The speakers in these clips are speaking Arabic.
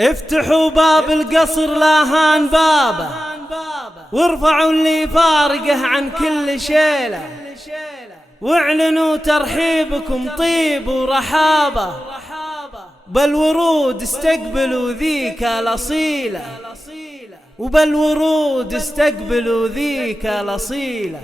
افتحوا باب القصر لا هان بابه، وارفعوا اللي فارقه عن كل شيله، واعلنوا ترحيبكم طيب ورحابه، بالورود استقبلوا ذيك الأصيلة، وبالورود استقبلوا ذيك الأصيلة.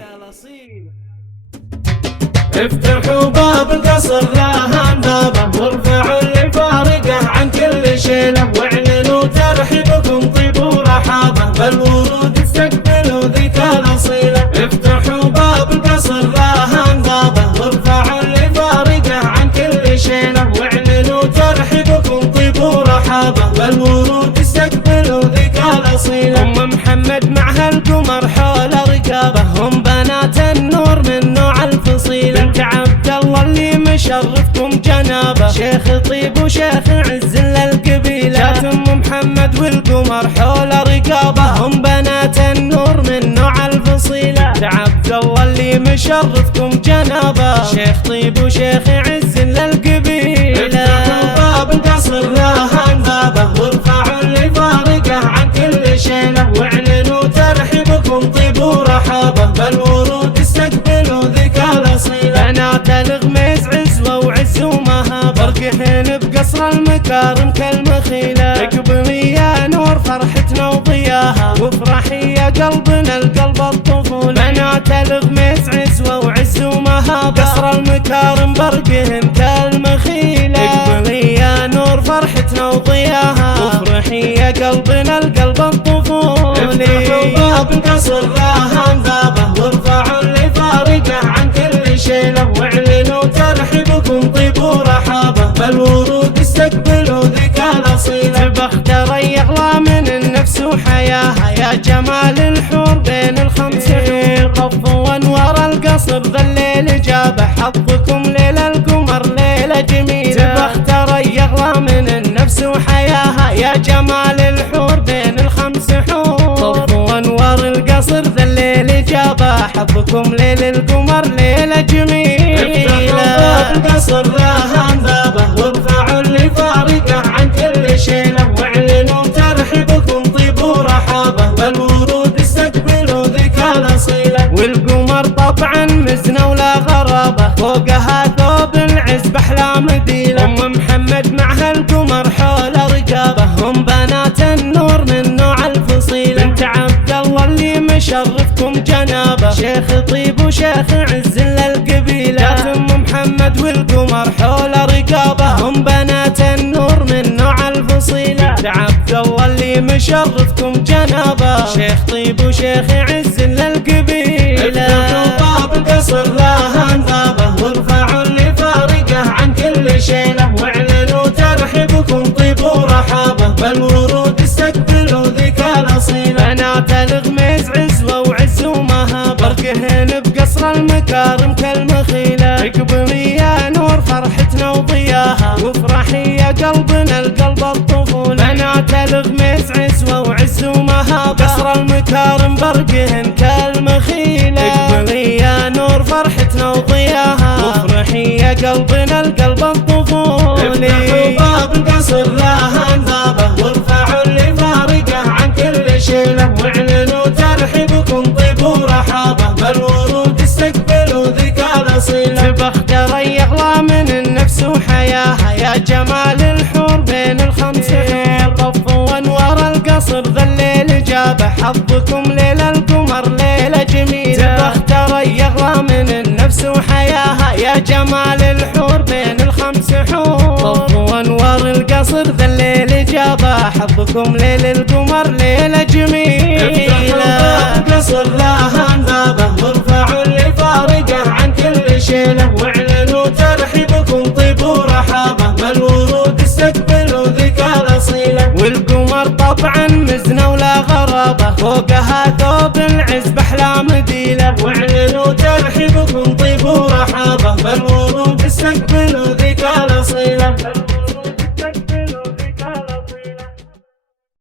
افتحوا باب القصر لا هان بابه، وارفعوا اللي فارقه عن كل شيله، واعلنوا ترحيبكم طيب ورحابه، بالورود استقبلوا ذيك الأصيلة. افتحوا باب القصر لا هان بابه، وارفعوا اللي فارقه عن كل شيله، واعلنوا ترحيبكم طيب ورحابه، بالورود استقبلوا ذيك الأصيلة. أم محمد مع هالقمر حول ركابه، هم بنات النور من نوع الفصيلة، بنت عبد الله اللي مشرفكم جنابه، شيخ طيب وشيخ عز للقبيلة. جات أم محمد والقمر حول ركابه، هم بنات النور من نوع الفصيلة، بنت عبد الله اللي مشرفكم جنابه، شيخ طيب وشيخ عز للقبيلة. افتحوا باب القصر لا هان بابه، وارفعوا اللي فارقه عن كل شيله، واعلنوا ترحيبكم طيب ورحابه، بالورود استقبلوا ذيك الأصيلة. بنات الغميز عزوة وعز ومهابة، برقهن بقصر المكارم كالمخيلة، اقبلي يا نور فرحتنا وضياها، وافرحي يا قلبنا القلب الطفولة. بنات الغميز عزوة وعز ومهابة، قصر المكارم برقهن كالمخيلة، اقبلي يا نور فرحتنا وضياها، وافرحي يا قلبنا القلب الطفولي. افتحوا باب القصر لا هان بابه، وارفعوا اللي فارقه عن كل شيله، واعلنوا ترحيبكم طيب ورحابه، بالورود استقبلوا ذيك الأصيلة. بختار يغلى من النفس وحياها، يا جمال الحور بين الخمس حور، طفوا وانوار القصر ذا الليل جابه، حظكم ليلة القمر ليلة جميلة. بختار يغلى من النفس وحياها، يا جمال الحور بين الخمس حور، طفوا وانوار القصر ذا الليل جابه، حظكم ليل القمر ليلة جميلة. افتحوا باب القصر لا هان بابه، وارفعوا اللي فارقه عن كل شيله، واعلنوا ترحيبكم طيب ورحابه، بالورود استقبلوا ذيك الأصيلة. والقمر طبعا مزنة ولا غرابة، فوقها ثوب العز بأحلام ديلة، أم محمد مع هالقمر حول رقابه، هم بنات النور من نوع الفصيلة، بنت عبد الله اللي مشرفكم جنابه، شيخ طيب وشيخ عز للقبيلة. جات أم محمد والقمر حول رقابه، هم بنات النور من نوع الفصيلة، بنت عبد الله اللي مشرفكم جنابه، شيخ طيب وشيخ عز للقبيلة. افتحوا باب القصر لا هان بابه، وارفعوا اللي فارقه عن كل شيله، واعلنوا ترحيبكم طيب ورحابه، بالورود استقبلوا ذيك الأصيلة. بنات الغميز عزوة وعز ومهابة، برقهن بقصر المكارم كالمخيلة، اقبلي يا نور فرحتنا وضياها، وافرحي يا قلبنا القلب الطفولة. بنات الغميز عزوة وعز ومهابة، قصر المكارم برقهن كالمخيلة، اقبلي يا نور فرحتنا وضياها، وافرحي يا قلبنا القلب الطفولي. افتحوا باب القصر لا هان بابه، وارفعوا اللي فارقه عن كل شيله، واعلنوا ترحيبكم طيب ورحابه، بالورود استقبلوا ذيك الأصيلة. بختار يغلى من النفس وحياها، يا جمال الحور بين الخمس حور، طفوا وانوار القصر ذا الليل جابه، حظكم ليلة القمر ليلة جميلة. بختار يغلى من النفس وحياها، يا جمال الحور بين الخمس حور، طفوا وانوار القصر ذا الليل جابه، حظكم ليل القمر ليلة جميلة. افتحوا باب القصر لا هان بابه، وارفعوا اللي فارقه عن كل شيله، واعلنوا ترحيبكم طيب ورحابه، بالورود استقبلوا ذيك الأصيلة. والقمر طبعا مزنة ولا غرابة، فوقها ثوب العز بأحلام ديلة،